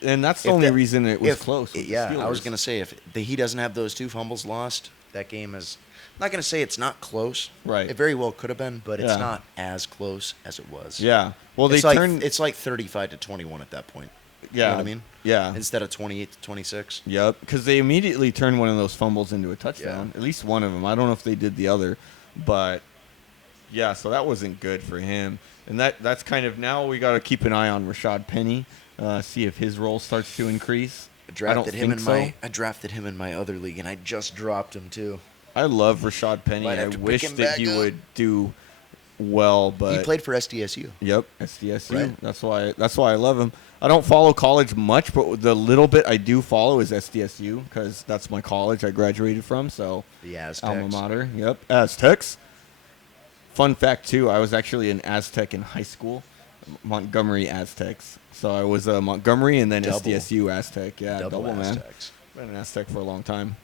And that's the If only that- reason it was if- close. with the Yeah, I was Steelers. going to say, if he doesn't have those 2 fumbles lost, that game is... I'm not going to say it's not close. Right. It very well could have been, but it's Yeah. not as close as it was. Yeah. Well, it's they like, turned. It's like 35 to 21 at that point. Yeah. You know what I mean? Yeah. Instead of 28 to 26. Yep, because they immediately turned one of those fumbles into a touchdown. At least one of them. I don't know if they did the other, but yeah. So that wasn't good for him. And that's kind of now we got to keep an eye on Rashad Penny, see if his role starts to increase. I drafted him in my other league, and I just dropped him too. I love Rashad Penny. Might I have to pick wish him that back he up. would do well, but He played for SDSU. Yep, SDSU. Right. That's why I love him. I don't follow college much, but the little bit I do follow is SDSU because that's my college I graduated from. So The Aztecs. alma mater. Yep, Aztecs. Fun fact too, I was actually an Aztec in high school, Montgomery Aztecs. So I was a Montgomery and then Double. SDSU Aztec. Yeah, double man. Aztecs. Been an Aztec for a long time.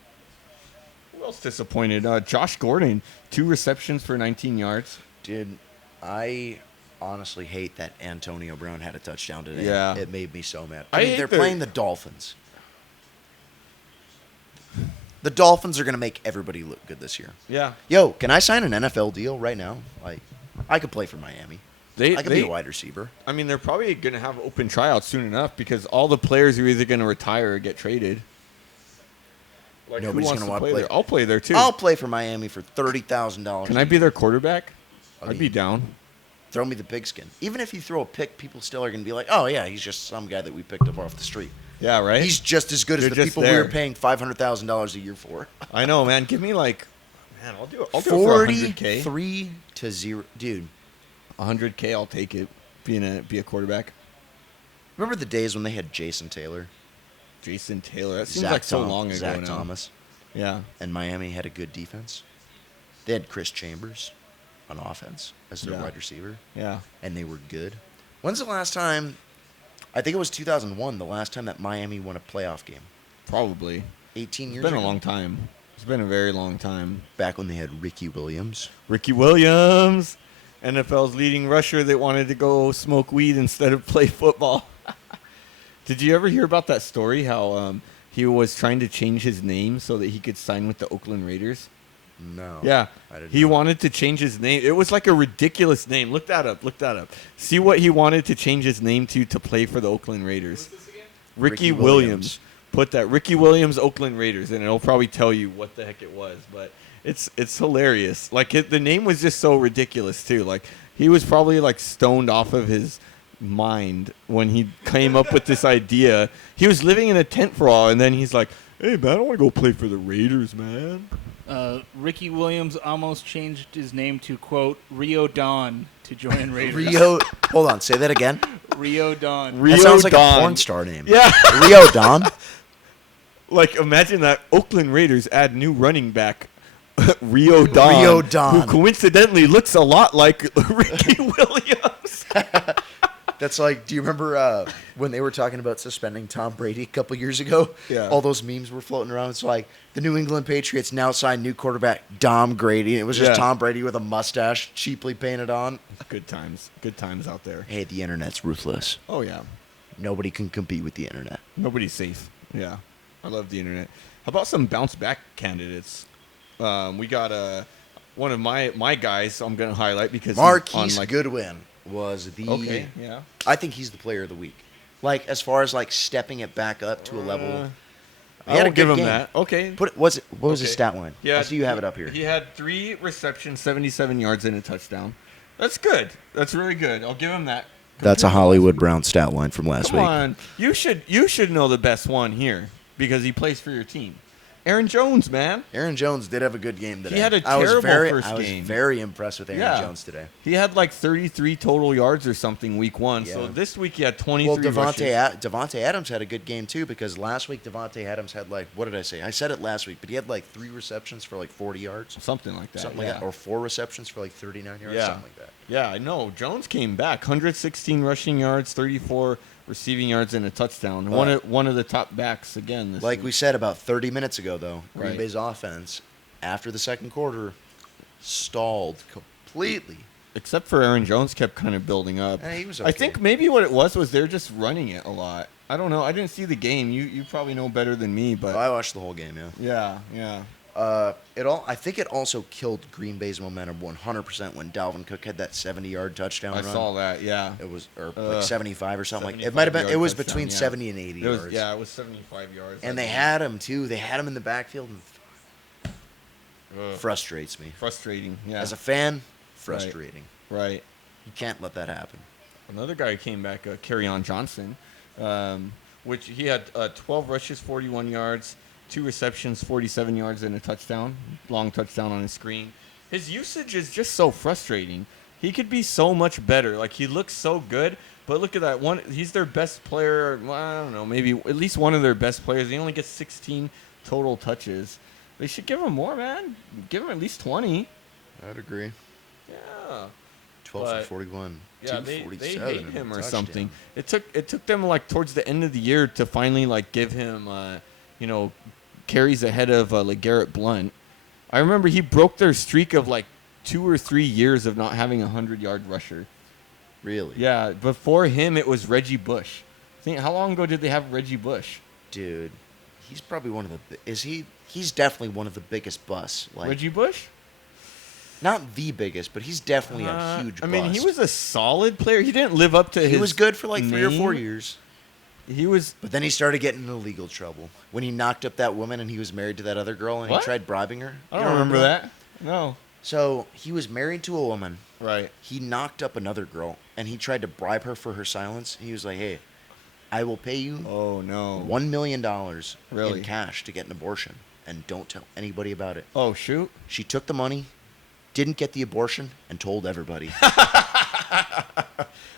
Who else disappointed? Josh Gordon, 2 receptions for 19 yards. Dude, I honestly hate that Antonio Brown had a touchdown today. Yeah. It made me so mad. I I mean, hate they're the- playing the Dolphins. The Dolphins are going to make everybody look good this year. Yeah. Yo, can I sign an NFL deal right now? Like, I could play for Miami. I could be a wide receiver. I mean, they're probably going to have open tryouts soon enough because all the players are either going to retire or get traded. Like, who Nobody's wants gonna to want play to play. there? I'll play there too. I'll play for Miami for $30,000. Can I be their quarterback? I I'd mean, be down. Throw me the pigskin. Even if you throw a pick, people still are going to be like, oh, yeah, he's just some guy that we picked up off the street. Yeah, right? He's just as good as You're the just people we there. were paying $500,000 a year for. I know, man. Give me like, man, I'll do it. I'll do it for 100K. 43-0. Dude, 100K, I'll take it. Be a quarterback. remember the days when they had Jason Taylor, Jason Taylor. That seems like so long ago Zach now. Thomas, Yeah. and Miami had a good defense? They had Chris Chambers on offense as their Yeah. wide receiver, Yeah. and they were good. When's the last time? I think it was 2001, the last time that Miami won a playoff game. Probably. 18 It's years been ago. a long time. It's been a very long time. Back when they had Ricky Williams. Ricky Williams, NFL's leading rusher that wanted to go smoke weed instead of play football. Did you ever hear about that story? How he was trying to change his name so that he could sign with the Oakland Raiders? No. Yeah. I didn't He know. wanted to change his name. It was like a ridiculous name. Look that up. See what he wanted to change his name to play for the Oakland Raiders. Ricky Williams. Put that Ricky Williams Oakland Raiders, and it'll probably tell you what the heck it was. But it's hilarious. Like the name was just so ridiculous too. Like he was probably like stoned off of his mind when he came up with this idea. He was living in a tent for a while, and then he's like, "Hey man, I want to go play for the Raiders, man." Ricky Williams almost changed his name to, quote, Rio Dawn to join Raiders. Hold on, say that again. Rio Dawn. Rio That sounds like Dawn. a porn star name. Yeah. Rio Dawn. Like, imagine that Oakland Raiders add new running back, Rio Dawn. Rio Dawn. Who coincidentally looks a lot like Ricky Williams. That's like, do you remember when they were talking about suspending Tom Brady a couple years ago? Yeah. All those memes were floating around. It's like the New England Patriots now signed new quarterback Dom Grady. And it was just Yeah. Tom Brady with a mustache cheaply painted on. Good times out there. Hey, the internet's ruthless. Oh, yeah. Nobody can compete with the internet. Nobody's safe. Yeah. I love the internet. How about some bounce back candidates? We got one of my guys I'm going to highlight because Marquise he's on, like, Goodwin was the... Okay, yeah. I think he's the player of the week. Like, as far as, like, stepping it back up to a level... He I had a will give good him game. that. Okay. What was his Okay. stat line? Yeah, I see you have it up here. He had 3 receptions, 77 yards, and a touchdown. That's good. That's really good. I'll give him that. That's a Hollywood Brown stat line from last Come week. on. You should know the best one here because he plays for your team. Aaron Jones, man. Aaron Jones did have a good game today. He had a I was terrible very, first I was game. very impressed with Aaron Yeah. Jones today. He had like 33 total yards or something week 1. So Yeah. this week he had 23 Well, rushes. Devontae Adams had a good game too because last week Devontae Adams had like, what did I say? I said it last week, but he had like 3 receptions for like 40 yards. Something like that. Something yeah. like that. Or 4 receptions for like 39 yards. Yeah. Something like that. Yeah, I know. Jones came back. 116 rushing yards, 34 receiving yards, and a touchdown. One of the top backs again this Like week. we said about 30 minutes ago, though, Green Right. Bay's offense, after the second quarter, stalled completely. Except for Aaron Jones kept kind of building up. He was I okay. think maybe what it was they're just running it a lot. I don't know. I didn't see the game. You probably know better than me, but I watched the whole game, yeah. yeah. I think it also killed Green Bay's momentum 100% when Dalvin Cook had that 70-yard touchdown I run. saw that. Yeah. It was like 75 or something like. It 75 might have been. It yard was touchdown, between yeah. 70 and 80 It was, yards. yeah, it was 75 yards. And they had him too. They had him in the backfield. Ugh. Frustrates me. Frustrating. Yeah. As a fan, frustrating. Right. You can't let that happen. Another guy who came back, Kerryon Johnson, which he had 12 rushes, 41 yards, 2 receptions, 47 yards, and a touchdown. Long touchdown on his screen. His usage is just so frustrating. He could be so much better. Like, he looks so good, but look at that one. He's their best player. Well, I don't know, maybe at least one of their best players. He only gets 16 total touches. They should give him more, man. Give him at least 20. I'd agree. Yeah. 12 for 41. Yeah, they 247 hate and a him or touchdown. something. It took them like towards the end of the year to finally like give him carries ahead of LeGarrette Blount. I remember he broke their streak of like 2 or 3 years of not having a 100-yard rusher. Really? Yeah, before him it was Reggie Bush. How long ago did they have Reggie Bush? Dude, he's probably one of the. He's definitely one of the biggest busts. Like, Reggie Bush? not the biggest, but he's definitely a huge bust. I mean, he was a solid player. He didn't live up to his He was good for like 3 or 4 name. years. He was. But then he started getting into legal trouble. When he knocked up that woman and he was married to that other girl and What? he tried bribing her. I You don't remember that. No. So he was married to a woman. Right. He knocked up another girl and he tried to bribe her for her silence. He was like, hey, I will pay you Oh no. $1 million Really? in cash to get an abortion. And don't tell anybody about it. Oh shoot. She took the money, didn't get the abortion, and told everybody.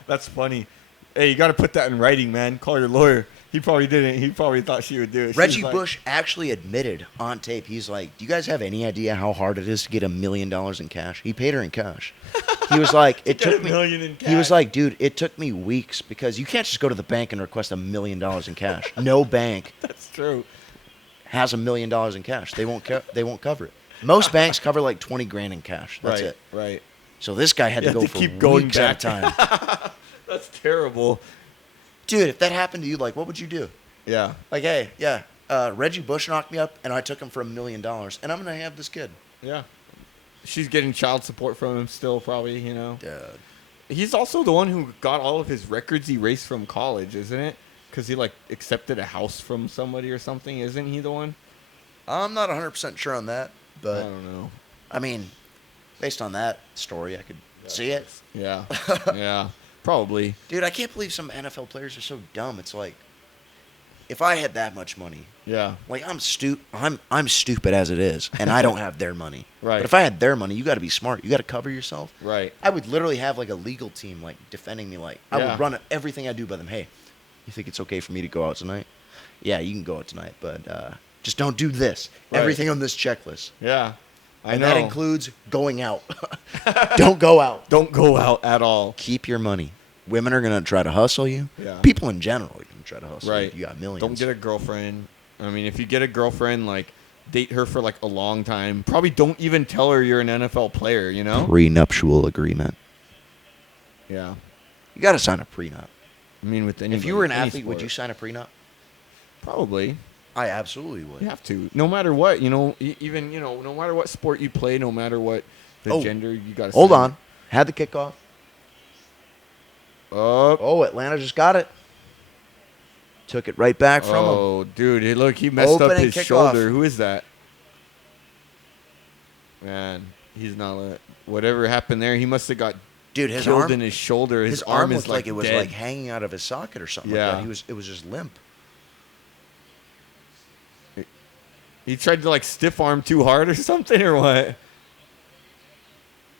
That's funny. Hey, you got to put that in writing, man. Call your lawyer. He probably didn't. He probably thought she would do it. She Reggie was like, Bush actually admitted on tape, he's like, do you guys have any idea how hard it is to get $1 million in cash? He paid her in cash. He was like, it Get took $1 me. million in He was cash. like, dude, it took me weeks because you can't just go to the bank and request $1 million in cash. No bank That's true. has $1 million in cash. They won't cover it. Most banks cover like 20 grand in cash. That's right. it. Right. So this guy had You to have go to for keep going weeks at a back. time. That's terrible. Dude, if that happened to you, like, what would you do? Yeah. Like, hey, yeah, Reggie Bush knocked me up, and I took him for $1 million, and I'm gonna have this kid. Yeah. She's getting child support from him still, probably. You know. Dude. He's also the one who got all of his records erased from college, isn't it? Because he like accepted a house from somebody or something. Isn't he the one? I'm not 100% sure on that, I but don't know. I mean, based on that story, I could see it. Yeah. Yeah. Probably. Dude, I can't believe some NFL players are so dumb. It's like, if I had that much money, Yeah. like I'm stupid as it is, and I don't have their money. Right. But if I had their money, you got to be smart. You got to cover yourself. Right. I would literally have like a legal team like defending me. Like I Yeah. would run everything I do by them. Hey, you think it's okay for me to go out tonight? Yeah, you can go out tonight, but just don't do this. Right. Everything on this checklist. Yeah. I And know. that includes going out. Don't go out. Don't go out at all. Keep your money. Women are going to try to hustle you. Yeah. People in general are going to try to hustle Right. you. You got millions. Don't get a girlfriend. I mean, if you get a girlfriend, like, date her for, like, a long time. Probably don't even tell her you're an NFL player, you know? Prenuptial agreement. Yeah. You got to sign a prenup. I mean, with any If you were an any athlete, would sport. you sign a prenup? Probably. I absolutely would. You have to. No matter what, you know, even, you know, no matter what sport you play, no matter what the Oh. gender, you got to Hold on. Had the kickoff. Oh. Oh, Atlanta just got it. Took it right back from him. Oh, dude. Hey, look, he messed up Opening his kickoff. shoulder. Who is that? Man, he's not whatever happened there. He must have got Dude, his killed arm, in his shoulder. his arm is looked like it was dead. like hanging out of his socket or something Yeah. like that. It was just limp. He tried to like stiff arm too hard or something or what?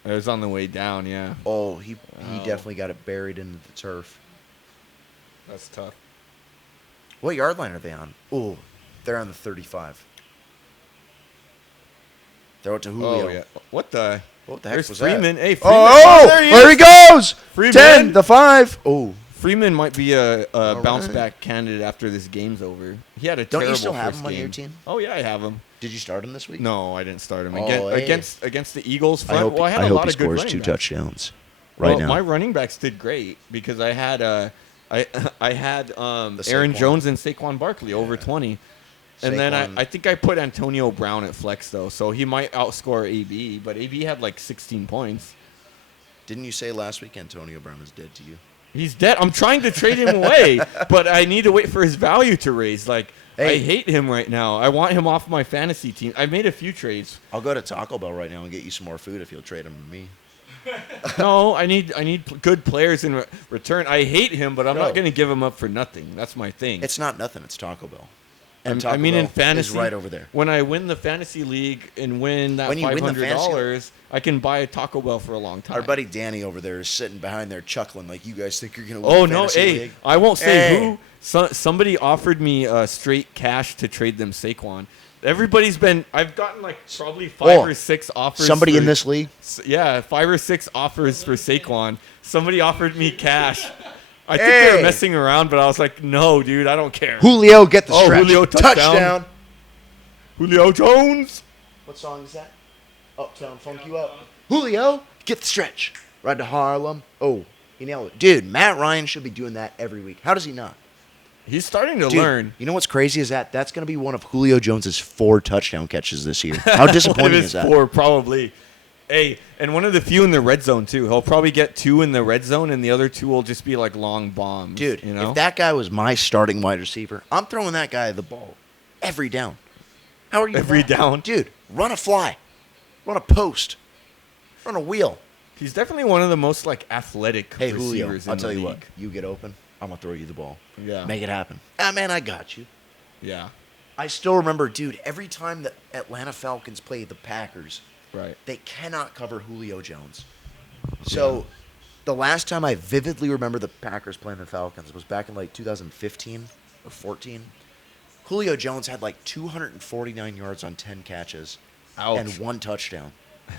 It was on the way down, yeah. Oh, he Wow. definitely got it buried into the turf. That's tough. What yard line are they on? Oh, they're on the 35. Throw it to Julio. Oh yeah. What the? What the heck There's was Freeman. that? Hey, Freeman. Oh, there he there is. he goes. Freeman. 10, the 5. Oh, Freeman might be a bounce right. back candidate after this game's over. He had a Don't you terrible still have first him on game. your team? Oh yeah, I have him. did you start him this week? No, I didn't start him Oh, hey. against the Eagles. Front. I hope, well, I had I a hope lot he of good scores running 2 backs. touchdowns right Well, now. my running backs did great because I had Aaron Saquon. Jones and Saquon Barkley over 20. And then Saquon. I think I put Antonio Brown at flex, though, so he might outscore AB, but AB had like 16 points. Didn't you say last week Antonio Brown is dead to you? He's dead. I'm trying to trade him away, but I need to wait for his value to raise. Like, Hey. I hate him right now. I want him off my fantasy team. I made a few trades. I'll go to Taco Bell right now and get you some more food if you'll trade him to me. No, I need good players in return. I hate him, but I'm No. not going to give him up for nothing. That's my thing. It's not nothing. It's Taco Bell. I Taco mean, Bell in fantasy, is right over there. When I win the fantasy league and win that When you win the $500, I can buy a Taco Bell for a long time. Our buddy Danny over there is sitting behind there chuckling like, you guys think you're going to win Oh the no! fantasy Hey, league? I won't say Hey. who. Somebody offered me straight cash to trade them Saquon. Everybody's been. I've gotten like probably 5 or 6 offers. Somebody for, in this league? Yeah, 5 or 6 offers for Saquon. Somebody offered me cash. I think they were Hey. messing around, but I was like, no, dude, I don't care. Julio, get the stretch. Julio touchdown. Julio Jones. What song is that? Uptown Funk You Up. Julio, get the stretch. Ride to Harlem. Oh, you nailed it. Dude, Matt Ryan should be doing that every week. How does he not? He's starting to Dude, learn. you know what's crazy is that's going to be one of Julio Jones's 4 touchdown catches this year. How disappointing One of is his that? 4, probably. Hey, and one of the few in the red zone too. He'll probably get 2 in the red zone, and the other 2 will just be like long bombs. Dude, you know? if that guy was my starting wide receiver, I'm throwing that guy the ball every down. How are you? Every not? down? Dude, run a fly. Run a post. Run a wheel. He's definitely one of the most like athletic Hey, Julio, receivers in I'll the tell you league. what. You get open, I'm going to throw you the ball. Yeah. Make it happen. Ah, man, I got you. Yeah. I still remember, dude, every time the Atlanta Falcons play the Packers, Right. they cannot cover Julio Jones. So the last time I vividly remember the Packers playing the Falcons was back in like 2015 or 14. Julio Jones had like 249 yards on 10 catches Ouch. and 1 touchdown.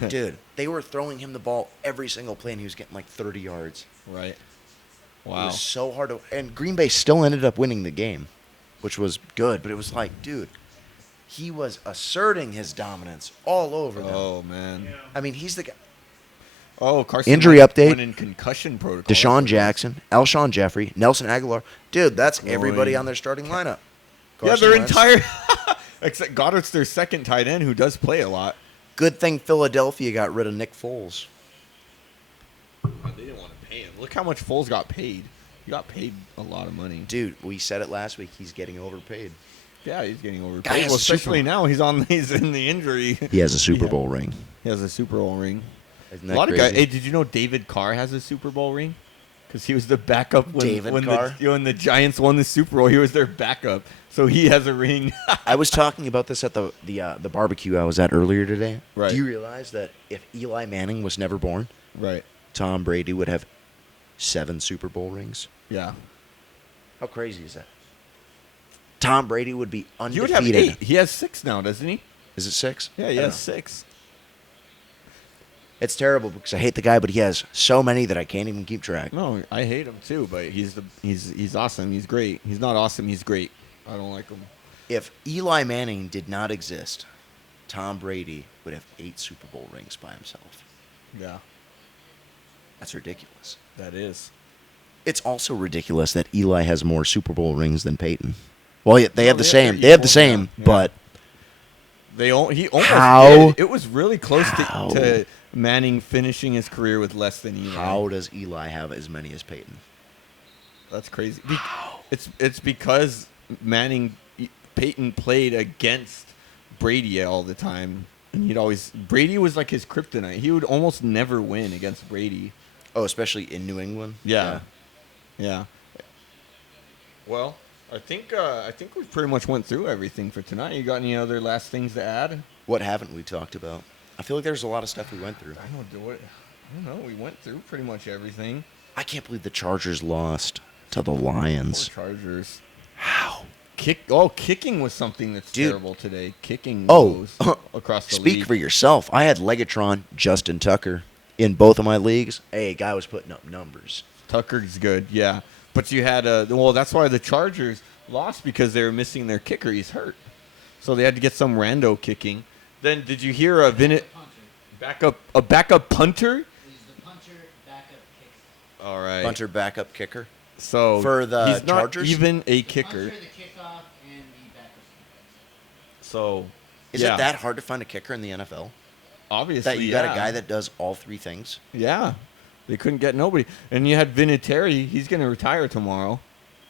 Dude, they were throwing him the ball every single play, and he was getting like 30 yards. Right. It Wow. was so hard to... And Green Bay still ended up winning the game, which was good. But it was like, dude, he was asserting his dominance all over them. Oh man. I mean, he's the guy... Oh, Carson Injury Wentz update. went in concussion protocol. Deshaun Jackson, Alshon Jeffrey, Nelson Aguilar. Dude, that's everybody Groin. on their starting lineup. Yeah, Carson their Wentz. entire. Except Goddard's their second tight end, who does play a lot. Good thing Philadelphia got rid of Nick Foles. They didn't want to pay him. Look how much Foles got paid. He got paid a lot of money. Dude, we said it last week. He's getting overpaid. Yeah, he's getting overpaid. Guy has Well, a Super especially now he's in the injury. He has a Super Yeah. Bowl ring. He has a Super Bowl ring. Isn't A that lot of crazy? guys. Hey, did you know David Carr has a Super Bowl ring? Because he was the backup when Carr? when the Giants won the Super Bowl. He was their backup, so he has a ring. I was talking about this at the barbecue I was at earlier today. Right. Do you realize that if Eli Manning was never born, Right. Tom Brady would have 7 Super Bowl rings? Yeah. How crazy is that? Tom Brady would be He would undefeated. have 8. He has 6 now, doesn't he? Is it 6? Yeah, I he don't has know. 6. It's terrible because I hate the guy, but he has so many that I can't even keep track. No, I hate him too, but he's awesome. He's great. He's not awesome. He's great. I don't like him. If Eli Manning did not exist, Tom Brady would have 8 Super Bowl rings by himself. Yeah, That's ridiculous. that is. It's also ridiculous that Eli has more Super Bowl rings than Peyton. Well, yeah, they have the they're same. They have the equal, same, yeah. but He almost How? did. It was really close How? to Manning finishing his career with less than Eli. how does Eli have as many as Peyton? That's crazy. It's because Peyton played against Brady all the time, and Brady was like his kryptonite. He would almost never win against Brady. Oh, especially in New England? Yeah. Well, I think we pretty much went through everything for tonight. You got any other last things to add? What haven't we talked about? I feel like there's a lot of stuff we went through. I don't know. We went through pretty much everything. I can't believe the Chargers lost to the Poor Lions. Chargers. How? Kicking was something that's Dude. terrible today. Kicking Oh, goes across the Speak league. for yourself. I had Legatron, Justin Tucker in both of my leagues. Hey, guy was putting up numbers. Tucker's good, yeah. But you had that's why the Chargers lost, because they were missing their kicker. He's hurt, so they had to get some rando kicking. Then did you hear a backup punter? He's the puncher, backup kicker. All right. Punter backup kicker. So For the he's not Chargers? even a kicker. Puncher, the kickoff, and the backup. So, Is yeah, it that hard to find a kicker in the NFL? obviously That you got a guy that does all three things? Yeah, they couldn't get nobody. And you had Vinatieri. He's going to retire tomorrow.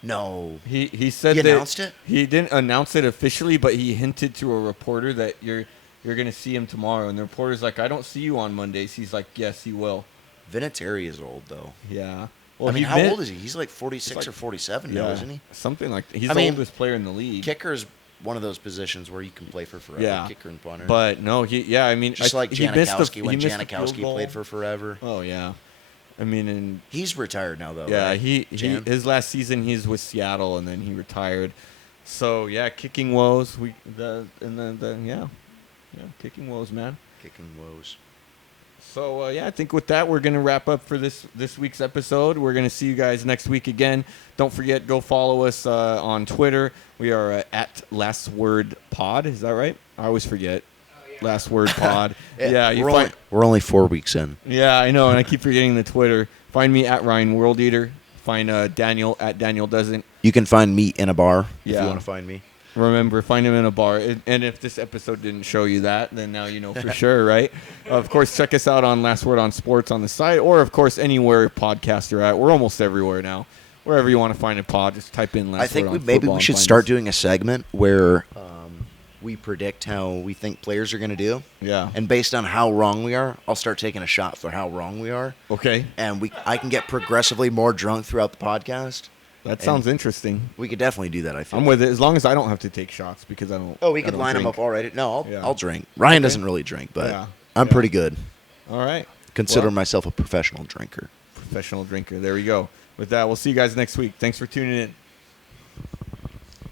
No. He said He that announced it? he didn't announce it officially, but he hinted to a reporter that you're going to see him tomorrow. And the reporter's like, I don't see you on Mondays. He's like, yes, he will. Vinatieri is old, though. Yeah. I mean, how been- old is he? He's like 46 like- or 47 now, isn't he? Something like that. He's I the mean, oldest player in the league. Kicker is one of those positions where you can play for forever. Yeah. Kicker and punter. But no, I mean, Just like he missed Janikowski when he missed the field Janikowski goal. played for forever. Oh yeah, I mean, and He's retired now, though. yeah, right? he Jan? his last season he's with Seattle, and then he retired. So yeah, kicking woes. Kicking woes, man. Kicking woes. So yeah, I think with that we're gonna wrap up for this week's episode. We're gonna see you guys next week again. Don't forget, go follow us on Twitter. We are at Last Word Pod. Is that right? I always forget. Last Word Pod. Yeah, you find. We're only 4 weeks in. Yeah, I know, and I keep forgetting the Twitter. Find me at Ryan World Eater. Find Daniel at Daniel Doesn't. You can find me in a bar if Yeah. you want to find me. Remember, find him in a bar. And if this episode didn't show you that, then now you know for sure, right? Of course, check us out on Last Word on Sports on the site, or, of course, anywhere podcasts are at. We're almost everywhere now. Wherever you want to find a pod, just type in Last I think Word on maybe Football we and should find start us. doing a segment where we predict how we think players are going to do. Yeah. And based on how wrong we are, I'll start taking a shot for how wrong we are. Okay. And I can get progressively more drunk throughout the podcast. That sounds interesting. We could definitely do that, I feel. I'm with it, as long as I don't have to take shots, because I don't. Oh, we I could don't line them drink. up already. No, Yeah. I'll drink. Ryan Okay. doesn't really drink, but Yeah. I'm Yeah. pretty good. All right. Consider Well, myself a professional drinker. professional drinker. There we go. With that, we'll see you guys next week. Thanks for tuning in.